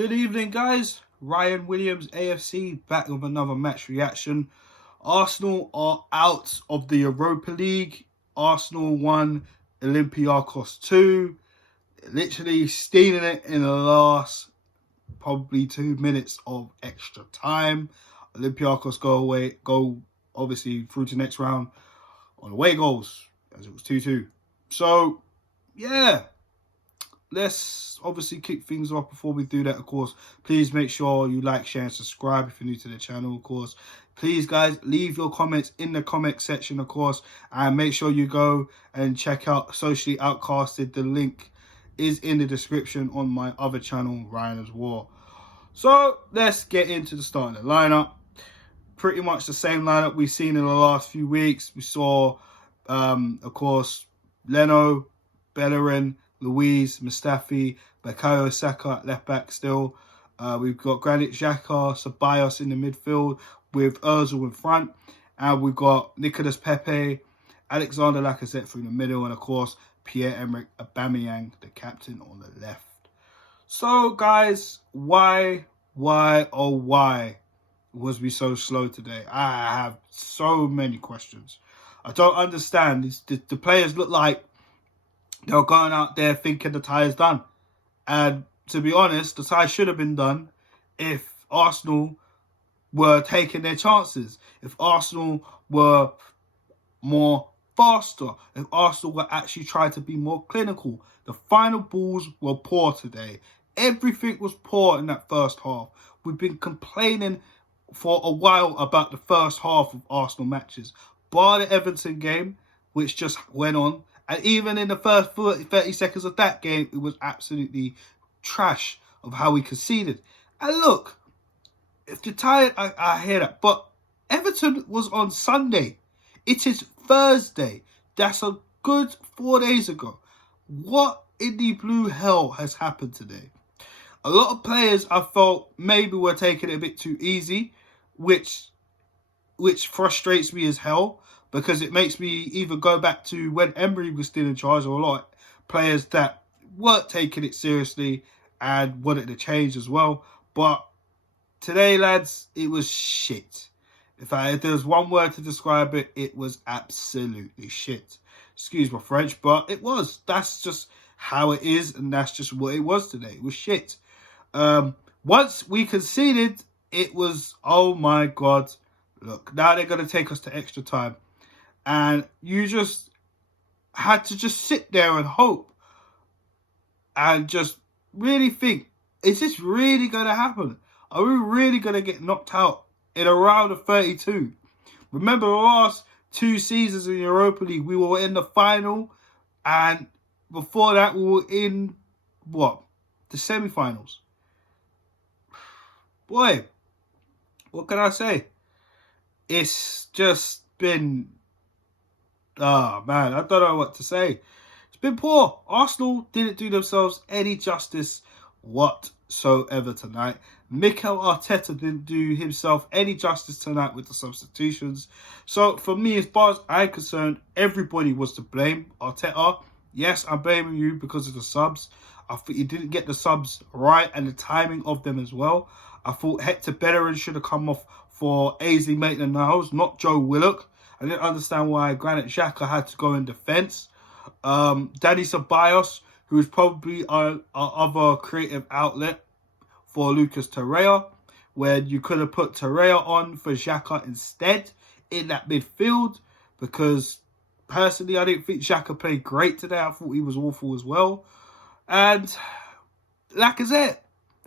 Good evening, guys. Ryan Williams, AFC, back with another match reaction. Arsenal are out of the Europa League. Arsenal won, Olympiakos 2. Literally stealing it in the last probably 2 minutes of extra time. Olympiakos go obviously through to the next round on away goals, as it was 2-2. So, yeah. Let's obviously kick things off. Before we do that, of course, please make sure you like, share, and subscribe if you're new to the channel, of course. Please, guys, leave your comments in the comment section, of course, and make sure you go and check out Socially Outcasted. The link is in the description on my other channel, Ryan's War. So, let's get into the start of the lineup. Pretty much the same lineup we've seen in the last few weeks. We saw, of course, Leno, Bellerin, Luiz, Mustafi, Bukayo Saka at left back still. We've got Granit Xhaka, Ceballos in the midfield with Ozil in front. And we've got Nicolas Pepe, Alexander Lacazette through the middle. And, of course, Pierre-Emerick Aubameyang, the captain, on the left. So, guys, why was we so slow today? I have so many questions. I don't understand. The players look like they're going out there thinking the tie is done. And to be honest, the tie should have been done if Arsenal were taking their chances. If Arsenal were more faster. If Arsenal were actually trying to be more clinical. The final balls were poor today. Everything was poor in that first half. We've been complaining for a while about the first half of Arsenal matches. Bar the Everton game, which just went on. And even in the first 30 seconds of that game, it was absolutely trash of how we conceded. And look, if you're tired, I hear that. But Everton was on Sunday. It is Thursday. That's a good 4 days ago. What in the blue hell has happened today? A lot of players, I felt, maybe were taking it a bit too easy, which frustrates me as hell. Because it makes me either go back to when Emery was still in charge, or a lot of players that weren't taking it seriously and wanted to change as well. But today, lads, it was shit. If there was one word to describe it, it was absolutely shit. Excuse my French, but it was. That's just how it is, and that's just what it was today. It was shit. Once we conceded, it was, oh my God. Look, now they're going to take us to extra time. And you just had to just sit there and hope and just really think, is this really going to happen? Are we really going to get knocked out in a round of 32? Remember the last 2 seasons in the Europa League, we were in the final. And before that, we were in, the semi-finals. Boy, what can I say? It's just been... oh, man, I don't know what to say. It's been poor. Arsenal didn't do themselves any justice whatsoever tonight. Mikel Arteta didn't do himself any justice tonight with the substitutions. So, for me, as far as I'm concerned, everybody was to blame. Arteta, yes, I'm blaming you because of the subs. I think you didn't get the subs right and the timing of them as well. I thought Hector Bellerin should have come off for Ainsley Maitland-Niles, not Joe Willock. I didn't understand why Granit Xhaka had to go in defence. Dani Ceballos, who is probably our other creative outlet for Lucas Torreira, where you could have put Torreira on for Xhaka instead in that midfield, because personally I didn't think Xhaka played great today. I thought he was awful as well. And Lacazette,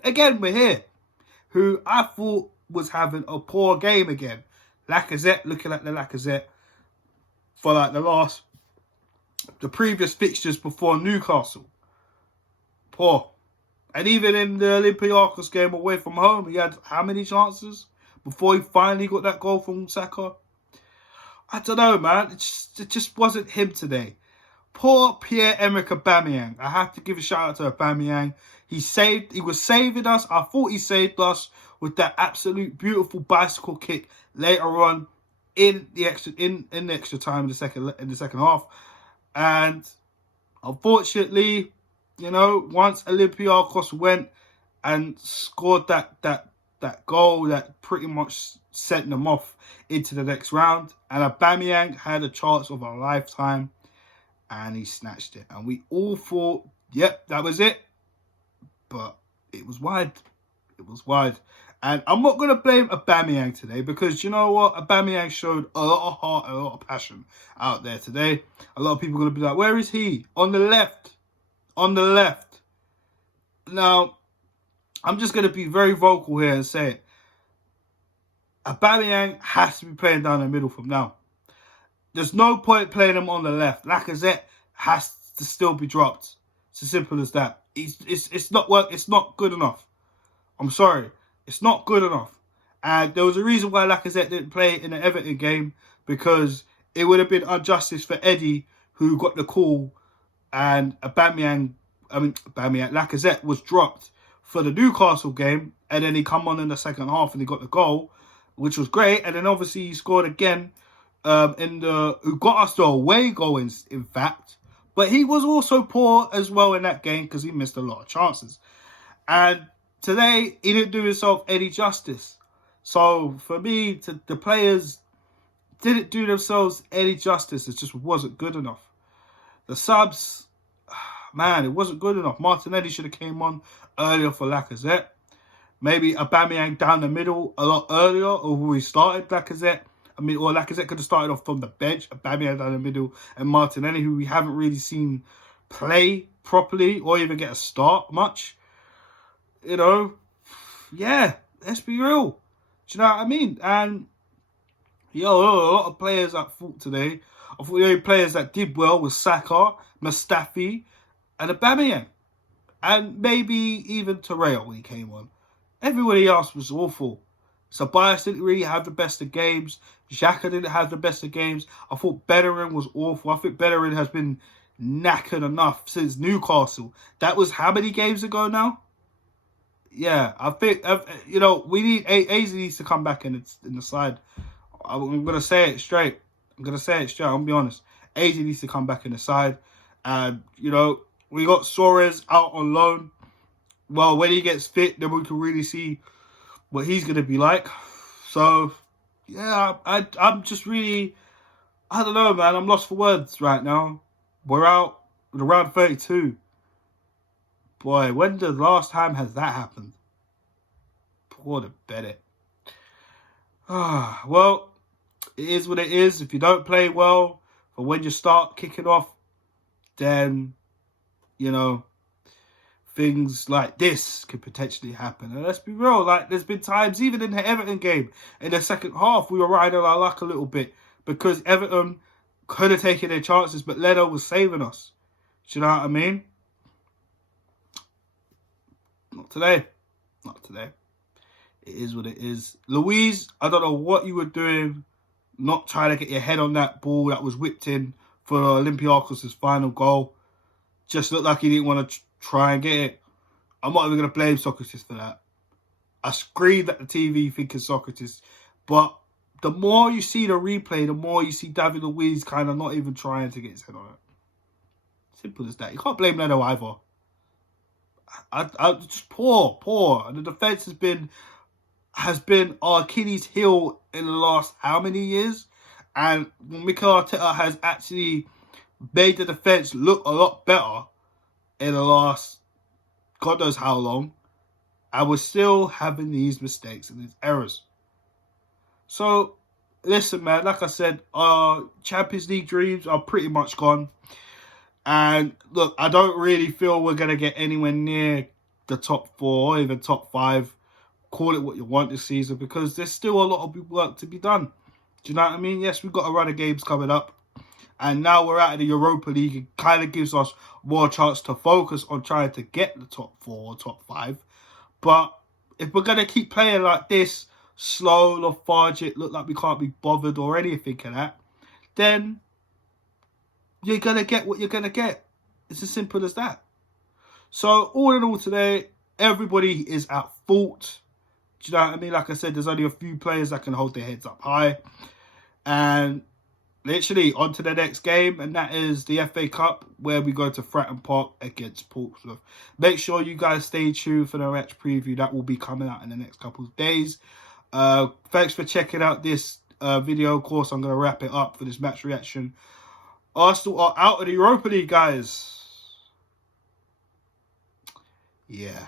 again we're here, who I thought was having a poor game again. Lacazette, looking at the Lacazette for like the previous fixtures before Newcastle. Poor. And even in the Olympiakos game away from home, he had how many chances before he finally got that goal from Saka? I don't know, man. It just wasn't him today. Poor Pierre-Emerick Aubameyang. I have to give a shout out to Aubameyang. He was saving us. I thought he saved us with that absolute beautiful bicycle kick later on in the extra time in the second half. And unfortunately, you know, once Olympiakos went and scored that goal that pretty much sent them off into the next round. And Aubameyang had a chance of a lifetime, and he snatched it. And we all thought, yep, that was it. But it was wide. It was wide. And I'm not going to blame Aubameyang today, because you know what? Aubameyang showed a lot of heart, a lot of passion out there today. A lot of people are going to be like, where is he? On the left. On the left. Now, I'm just going to be very vocal here and say it. Aubameyang has to be playing down the middle from now. There's no point playing him on the left. Lacazette has to still be dropped. It's as simple as that. It's not good enough. I'm sorry. It's not good enough. And there was a reason why Lacazette didn't play in the Everton game, because it would have been injustice for Eddie, who got the call, and Lacazette was dropped for the Newcastle game, and then he come on in the second half and he got the goal, which was great. And then obviously he scored again who got us the away goal in fact. But he was also poor as well in that game, because he missed a lot of chances. And today, he didn't do himself any justice. So, for me, the players didn't do themselves any justice. It just wasn't good enough. The subs, man, it wasn't good enough. Martinelli should have came on earlier for Lacazette. Maybe Aubameyang down the middle a lot earlier, or we started Lacazette. Or Lacazette could have started off from the bench, Aubameyang down the middle, and Martinelli, who we haven't really seen play properly or even get a start much. You know, yeah, let's be real. Do you know what I mean? And, a lot of players at fault today. I thought the only players that did well was Saka, Mustafi, and Aubameyang. And maybe even Torreira when he came on. Everybody else was awful. Ceballos didn't really have the best of games. Xhaka didn't have the best of games. I thought Bellerin was awful. I think Bellerin has been knackered enough since Newcastle. That was how many games ago now? Yeah, I think, we need... AZ needs to come back in the side. I'm going to say it straight. I'm going to be honest. AZ needs to come back in the side. And, we got Suarez out on loan. Well, when he gets fit, then we can really see what he's going to be like. So, yeah, I'm just really... I don't know, man. I'm lost for words right now. We're out with around 32. Boy, when the last time has that happened? Poor to bet it. Well, it is what it is. If you don't play well, or when you start kicking off, then, things like this could potentially happen. And let's be real, there's been times, even in the Everton game, in the second half, we were riding our luck a little bit, because Everton could have taken their chances, but Leno was saving us. Do you know what I mean? Not today. Not today. It is what it is. Luiz, I don't know what you were doing, not trying to get your head on that ball that was whipped in for Olympiakos' final goal. Just looked like he didn't want to try and get it. I'm not even going to blame Socrates for that. I screamed at the TV thinking Socrates. But the more you see the replay, the more you see David Luiz kind of not even trying to get his head on it. Simple as that. You can't blame Leno either. I just poor. And the defence has been our Achilles heel in the last how many years? And Mikel Arteta has actually made the defence look a lot better in the last God knows how long. And we're still having these mistakes and these errors. So, listen, man, like I said, our Champions League dreams are pretty much gone. And look, I don't really feel we're going to get anywhere near the top 4 or even top 5. Call it what you want this season, because there's still a lot of work to be done. Do you know what I mean? Yes, we've got a run of games coming up. And now we're out of the Europa League. It kind of gives us more chance to focus on trying to get the top 4 or top 5. But if we're going to keep playing like this, slow, lethargic, look like we can't be bothered or anything like that, then you're going to get what you're going to get. It's as simple as that. So, all in all today, everybody is at fault. Do you know what I mean? Like I said, there's only a few players that can hold their heads up high. And literally on to the next game, and that is the FA Cup, where we go to Fratton Park against Portsmouth. Make sure you guys stay tuned for the match preview. That will be coming out in the next couple of days. Thanks for checking out this video. Of course, I'm going to wrap it up for this match reaction. Arsenal are out of the Europa League, guys. Yeah.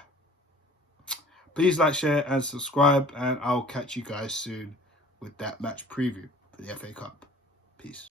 Please like, share, and subscribe, and I'll catch you guys soon with that match preview for the FA Cup. Peace.